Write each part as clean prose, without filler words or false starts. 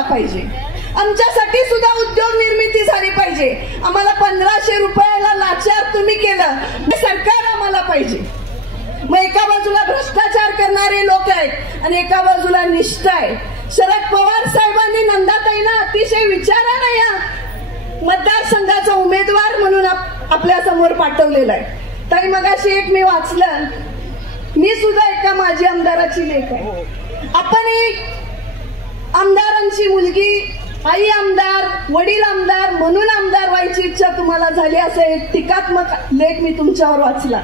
पाहिजे। आमच्यासाठी सुद्धा उद्योग निर्मिती झाली पाहिजे। आम्हाला 1500 रुपयाला लाचार तुम्ही केलं, सरकार आम्हाला पाहिजे। मग एका बाजूला भ्रष्टाचार करणारे लोक आहेत आणि एका बाजूला निष्ठा आहे। शरद पवार साहेबांनी नंदाताईंना अतिशय विचाराने या मतदारसंघाचा उमेदवार म्हणून आपल्या समोर पाठवलेला आहे। ताई मगाशी एक मी वाचलं, मी सुद्धा एका माजी आमदाराची लेख आहे। आपण आमदारांची मुलगी, आई आमदार, वडील आमदार म्हणून आमदार व्हायची इच्छा तुम्हाला झाली असे टीकात्मक लेख मी तुमच्यावर वाचला।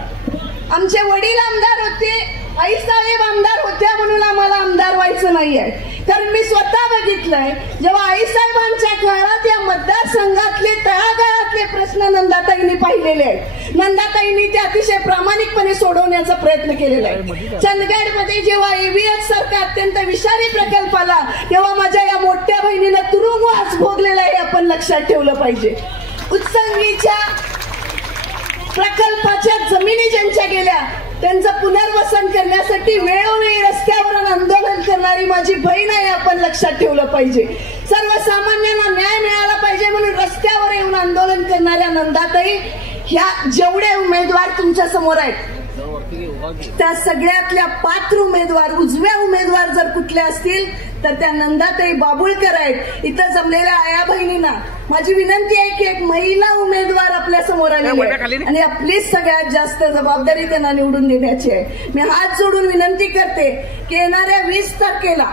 आमचे वडील आमदार होते, आई साहेब आमदार होत्या म्हणून आम्हाला आमदार व्हायचं नाहीये। कारण मी स्वतः बघितलंय जेव्हा आई साहेबांच्या काळात या मतदारसंघातले तळागाळातले प्रश्न नंदाताईंनी पाहिलेले आहेत। नंदाताईंनी ते अतिशय प्रामाणिकपणे सोडवण्याचा प्रयत्न केलेला आहे। चंदगडमध्ये जेव्हा EVS सारखा अत्यंत विषारी प्रकल्प आला तेव्हा माझ्या या मोठ्या बहिणीनं तुरुंगवास भोगलेला आहे, आपण लक्षात ठेवलं पाहिजे। उत्संगीच्या प्रकल्पाच्या जमिनी ज्यांच्या गेल्या त्यांचं पुनर्वसन करण्यासाठी वेळोवेळी रस्त्यावर आंदोलन करणारी माझी बहीण आहे, आपण लक्षात ठेवलं पाहिजे। सर्वसामान्यांना न्याय मिळाला पाहिजे म्हणून रस्त्यावर येऊन आंदोलन करणाऱ्या नंदाताई ह्या जेवढे उमेदवार तुमच्या समोर आहेत त्या सगळ्यातल्या पात्र उमेदवार, उजव्या उमेदवार जर कुठल्या असतील तर त्या नंदाताई बाबुळकर आहेत। इथं जमलेल्या आया बहिणींना माझी विनंती आहे की एक महिला उमेदवार आपल्या समोर आलेली आहे आणि आपलीच सगळ्यात जास्त जबाबदारी त्यांना निवडून देण्याची आहे। मी हात जोडून विनंती करते की येणाऱ्या 20 तारखेला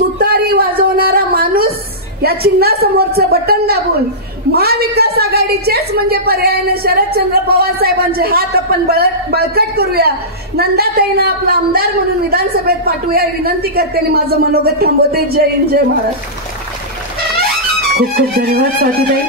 तुतारी वाजवणारा माणूस या चिन्हासमोरचं बटन दाबून महाविकास आघाडीचेच म्हणजे पर्यायाने शरदचंद्र पवार साहेबांचे हात आपण बळकट करूया, नंदाताईंना आपला आमदार म्हणून विधानसभेत पाठवूया विनंती करते आणि माझं मनोगत थांबवते। जय हिंद, जय महाराष्ट्र। खूप खूप धन्यवाद स्वातीताई।